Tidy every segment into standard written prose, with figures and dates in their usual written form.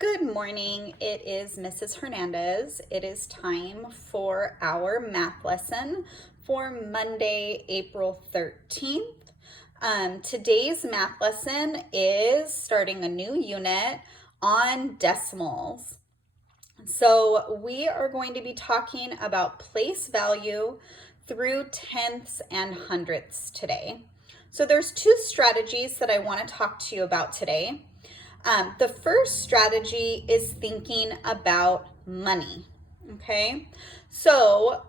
Good morning. It is Mrs. Hernandez. It is time for our math lesson for Monday, April 13th. Today's math lesson is starting a new unit on decimals. So we are going to be talking about place value through tenths and hundredths today. So there's two strategies that I want to talk to you about today. The first strategy is thinking about money, okay? So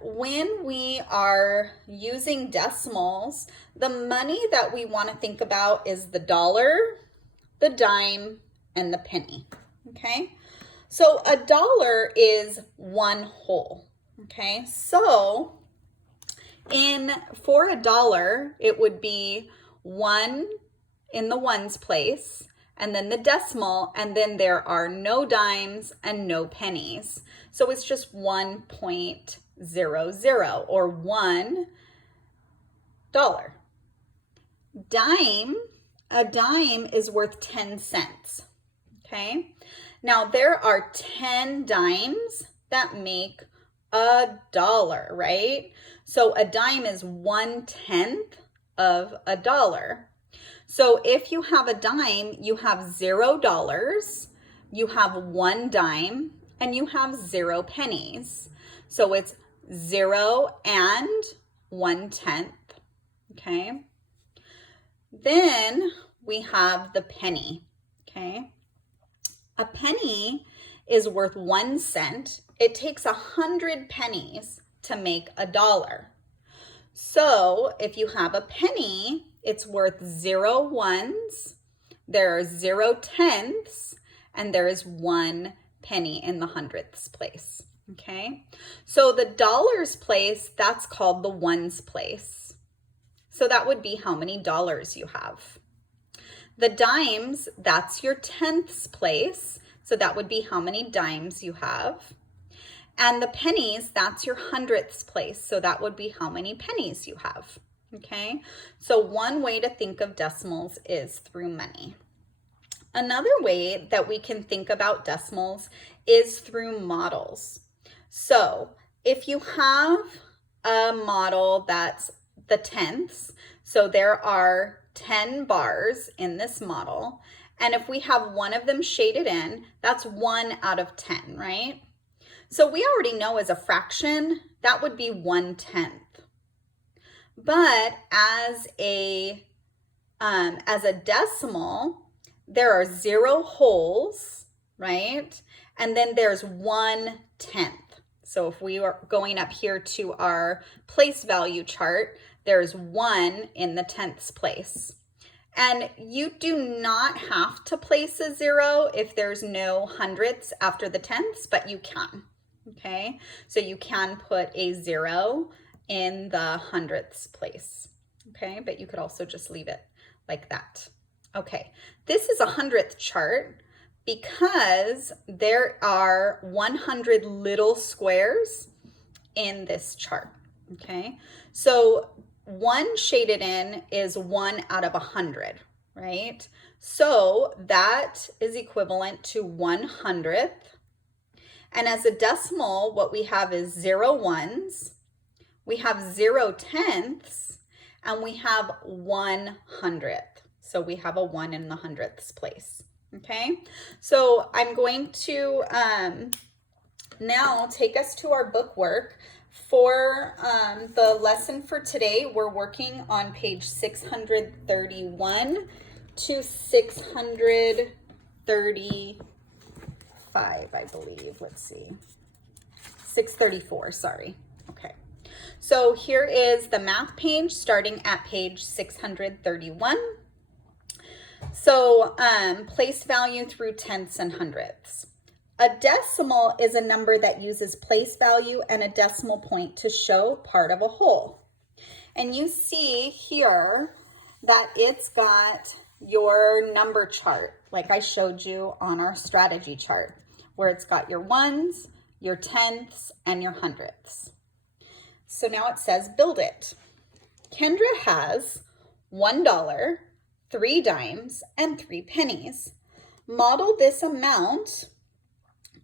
when we are using decimals, the money that we want to think about is the dollar, the dime, and the penny, okay? So a dollar is one whole, okay? So for a dollar, it would be one in the ones place, and then the decimal, and then there are no dimes and no pennies. So it's just 1.00 or $1. A dime is worth 10 cents, okay? Now there are 10 dimes that make a dollar, right? So a dime is 1/10 of a dollar. So if you have a dime, you have $0, you have 1 dime, and you have 0 pennies. So it's 0 and 1/10, okay? Then we have the penny, okay? A penny is worth 1 cent. It takes 100 pennies to make a dollar. So if you have a penny, it's worth 0 ones, there are 0 tenths, and there is 1 penny in the hundredths place, okay? So the dollars place, that's called the ones place. So that would be how many dollars you have. The dimes, that's your tenths place. So that would be how many dimes you have. And the pennies, that's your hundredths place. So that would be how many pennies you have. Okay, so one way to think of decimals is through money. Another way that we can think about decimals is through models. So if you have a model that's the tenths, so there are 10 bars in this model, and if we have one of them shaded in, that's 1 out of 10, right? So we already know as a fraction, that would be 1/10. But as a decimal, there are 0 wholes, right? And then there's 1/10. So if we are going up here to our place value chart, there's 1 in the tenths place. And you do not have to place a 0 if there's no hundredths after the tenths, but you can, okay? So you can put a 0 in the hundredths place, okay? But you could also just leave it like that. Okay, this is a hundredth chart because there are 100 little squares in this chart, okay? So 1 shaded in is 1 out of 100, right? So that is equivalent to 1/100th. And as a decimal, what we have is 0 ones, we have 0 tenths, and we have 1/100th. So we have a 1 in the hundredths place, okay? So I'm going to now take us to our book work. For the lesson for today, we're working on page 631 to 635, I believe. Let's see. 634, sorry. Okay. So here is the math page starting at page 631. So place value through tenths and hundredths. A decimal is a number that uses place value and a decimal point to show part of a whole. And you see here that it's got your number chart, like I showed you on our strategy chart, where it's got your ones, your tenths, and your hundredths. So now it says build it. Kendra has $1, 3 dimes, and 3 pennies. Model this amount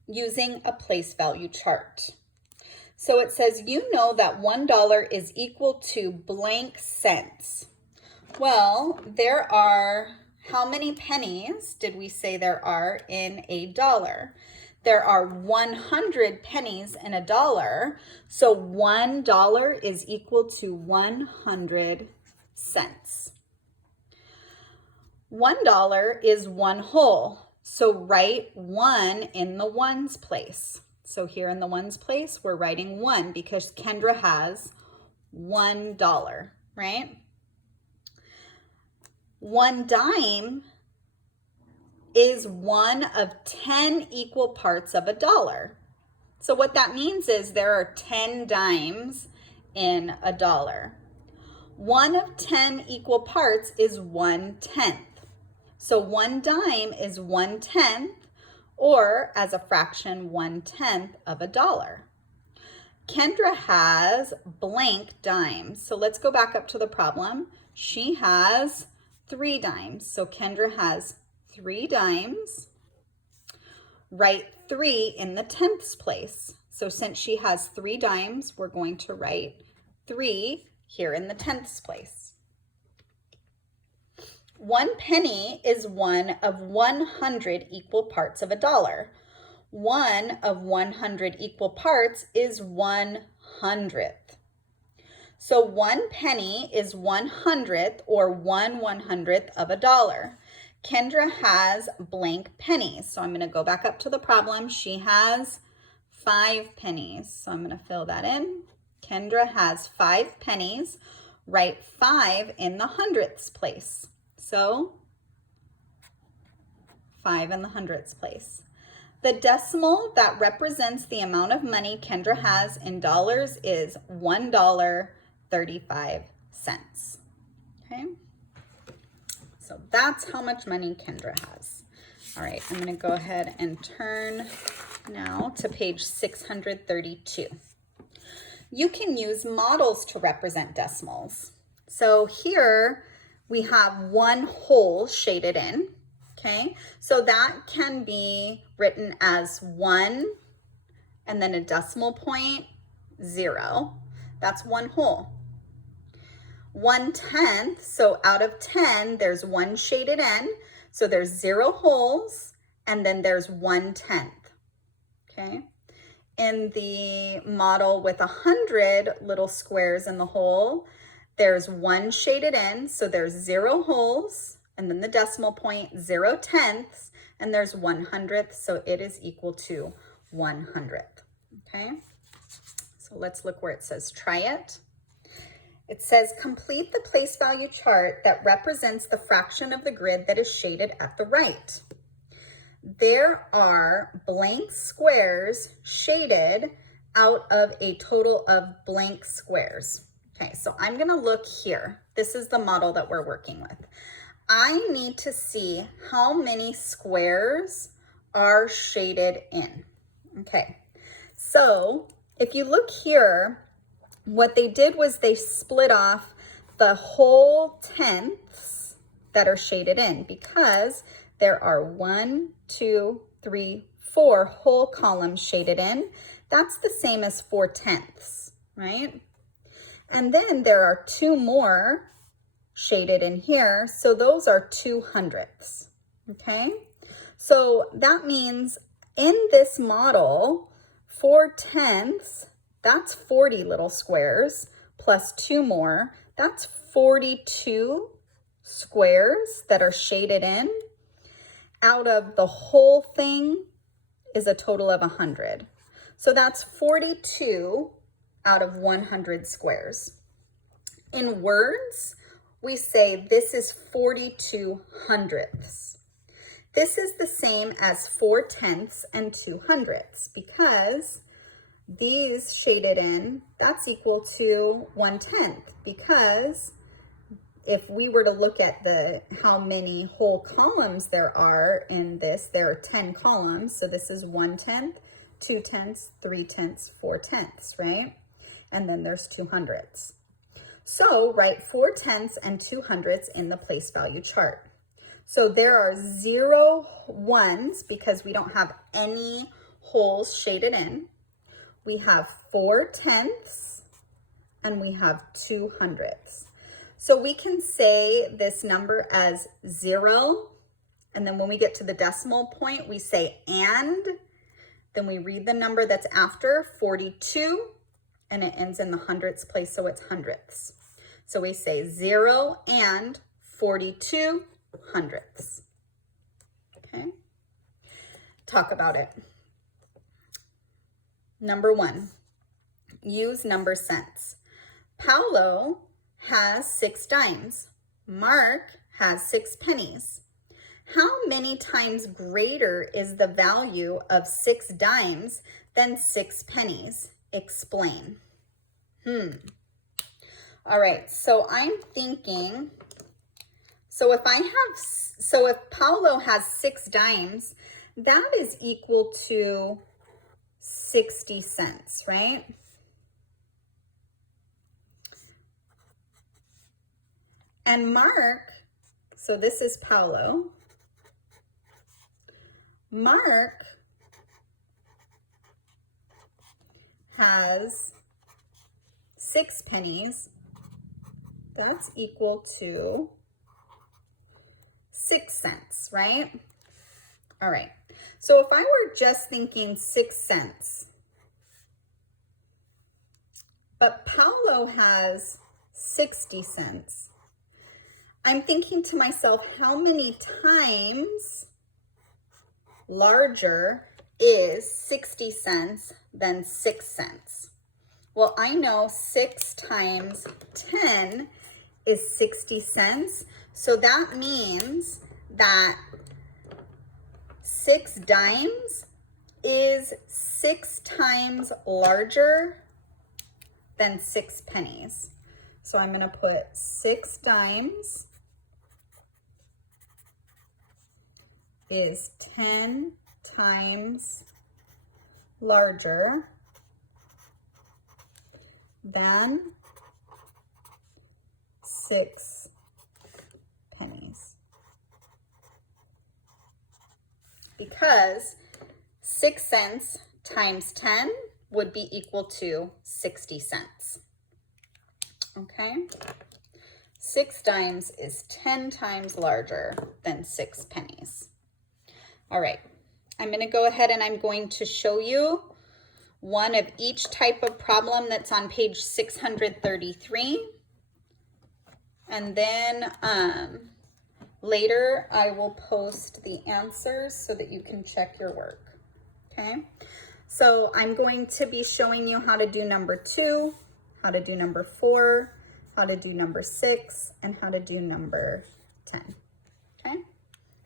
using a place value chart. So it says, you know that $1 is equal to blank cents. Well, there are, how many pennies did we say there are in a dollar? There are 100 pennies in a dollar. So $1 is equal to 100 cents. $1 is one whole. So write 1 in the ones place. So here in the ones place, we're writing 1 because Kendra has $1, right? 1 dime is one of 10 equal parts of a dollar. So what that means is there are 10 dimes in a dollar. 1 of 10 equal parts is 1/10. So 1 dime is 1/10, or as a fraction, 1/10 of a dollar. Kendra has blank dimes. So let's go back up to the problem. She has 3 dimes. So Kendra has 3 dimes. Write 3 in the tenths place. So since she has 3 dimes, we're going to write 3 here in the tenths place. 1 penny is one of 100 equal parts of a dollar. 1 of 100 equal parts is 1/100th. So 1 penny is 1/100th, or 1/100th of a dollar. Kendra has blank pennies. So I'm going to go back up to the problem. She has 5 pennies. So I'm going to fill that in. Kendra has 5 pennies. Write 5 in the hundredths place. So 5 in the hundredths place. The decimal that represents the amount of money Kendra has in dollars is $1.35. Okay, so that's how much money Kendra has. All right, I'm going to go ahead and turn now to page 632. You can use models to represent decimals. So here we have 1 whole shaded in. Okay, so that can be written as 1 and then a decimal point, 0. That's 1 whole. 1/10, so out of 10, there's 1 shaded in. So there's 0 wholes, and then there's 1/10. Okay, in the model with 100 little squares in the hole, there's 1 shaded in, so there's 0 wholes, and then the decimal point, 0/10, and there's 1/100th, so it is equal to 1/100th. Okay, so let's look where it says try it. It says complete the place value chart that represents the fraction of the grid that is shaded at the right. There are blank squares shaded out of a total of blank squares. Okay, so I'm going to look here. This is the model that we're working with. I need to see how many squares are shaded in. Okay, so if you look here, what they did was they split off the whole tenths that are shaded in, because there are 1, 2, 3, 4 whole columns shaded in. That's the same as 4/10, right? And then there are 2 more shaded in here. So those are 2/100ths, okay? So that means in this model, 4/10, that's 40 little squares, plus 2 more, that's 42 squares that are shaded in. Out of the whole thing is a total of 100. So that's 42 out of 100 squares. In words, we say this is 42/100ths. This is the same as 4/10 and 2/100ths, because these shaded in, that's equal to 1/10, because if we were to look at how many whole columns there are in this, there are 10 columns. So this is 1/10, 2/10, 3/10, 4/10, right? And then there's 2/100ths. So write 4/10 and 2/100ths in the place value chart. So there are 0 ones because we don't have any holes shaded in. We have 4 tenths and we have 2 hundredths. So we can say this number as 0, and then when we get to the decimal point, we say and, then we read the number that's after, 42, and it ends in the hundredths place, so it's hundredths. So we say 0 and 42 hundredths. Okay, talk about it. Number 1, use number sense. Paolo has 6 dimes. Mark has 6 pennies. How many times greater is the value of 6 dimes than 6 pennies? Explain. All right, so I'm thinking, so if Paolo has 6 dimes, that is equal to 60 cents, right? And Mark, so this is Paolo. Mark has 6 pennies. That's equal to 6 cents, right? All right. So if I were just thinking 6 cents, but Paolo has 60 cents, I'm thinking to myself, how many times larger is 60 cents than 6 cents? Well, I know 6 times 10 is 60 cents. So that means that 6 dimes is 6 times larger than 6 pennies. So I'm going to put 6 dimes is 10 times larger than 6 pennies. Because 6 cents times 10 would be equal to 60 cents. Okay? 6 dimes is 10 times larger than 6 pennies. All right, I'm going to go ahead and I'm going to show you one of each type of problem that's on page 633. And then later I will post the answers so that you can check your work. Okay, so I'm going to be showing you how to do number 2, how to do number 4, how to do number 6, and how to do number 10. Okay,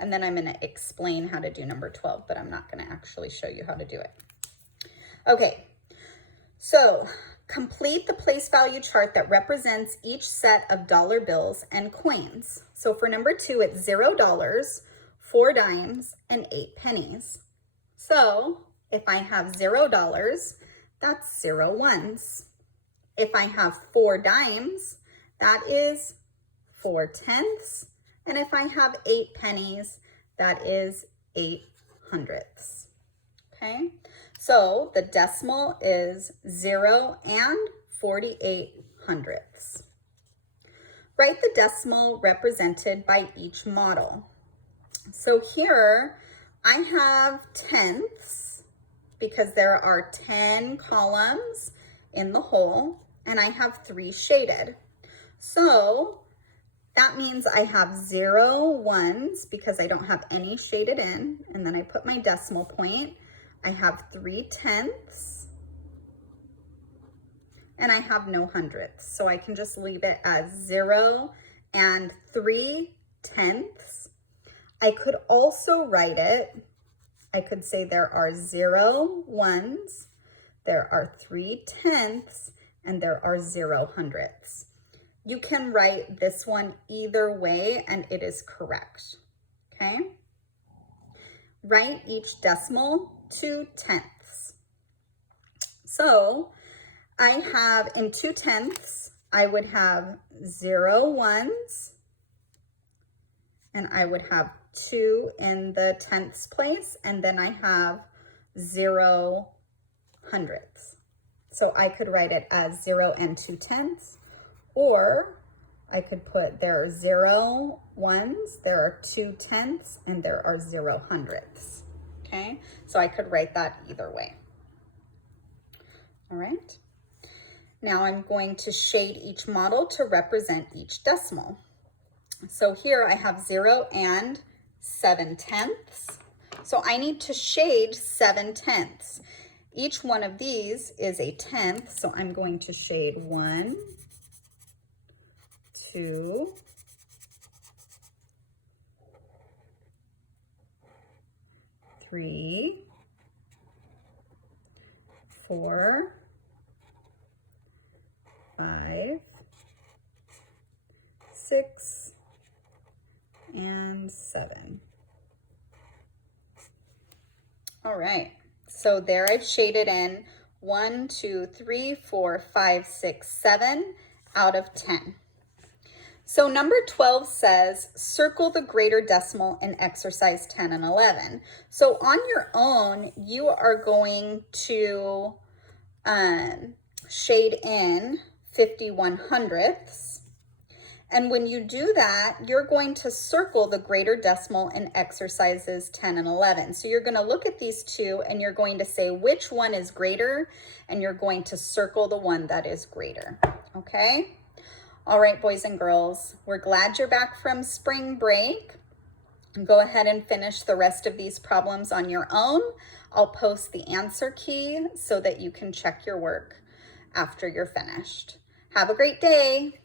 and then I'm going to explain how to do number 12, but I'm not going to actually show you how to do it. Okay, so complete the place value chart that represents each set of dollar bills and coins. So for number 2, it's $0, 4 dimes, and 8 pennies. So if I have $0, that's 0 ones. If I have 4 dimes, that is 4 tenths. And if I have 8 pennies, that is 8 hundredths. Okay, so the decimal is 0 and 48 hundredths. Write the decimal represented by each model. So here I have tenths because there are 10 columns in the whole, and I have 3 shaded. So that means I have 0 ones because I don't have any shaded in, and then I put my decimal point. I have 3 tenths, and I have no hundredths. So I can just leave it as 0 and 3 tenths. I could also write it, I could say there are 0 ones, there are 3 tenths, and there are 0 hundredths. You can write this one either way, and it is correct, okay? Write each decimal 2 tenths. So I have in 2 tenths, I would have 0 ones and I would have 2 in the tenths place, and then I have 0 hundredths. So I could write it as 0 and 2/10, or I could put there are 0 ones, there are 2/10, and there are 0 hundredths. Okay, so I could write that either way. All right. Now I'm going to shade each model to represent each decimal. So here I have 0 and 7/10. So I need to shade 7/10. Each one of these is a tenth, so I'm going to shade 1, 2, 3, 4, 5, 6, and 7. All right, so there I've shaded in 1, 2, 3, 4, 5, 6, 7 out of 10. So number 12 says, circle the greater decimal in exercise 10 and 11. So on your own, you are going to shade in 51 hundredths. And when you do that, you're going to circle the greater decimal in exercises 10 and 11. So you're going to look at these two and you're going to say which one is greater, and you're going to circle the one that is greater. Okay? All right, boys and girls, we're glad you're back from spring break. Go ahead and finish the rest of these problems on your own. I'll post the answer key so that you can check your work after you're finished. Have a great day.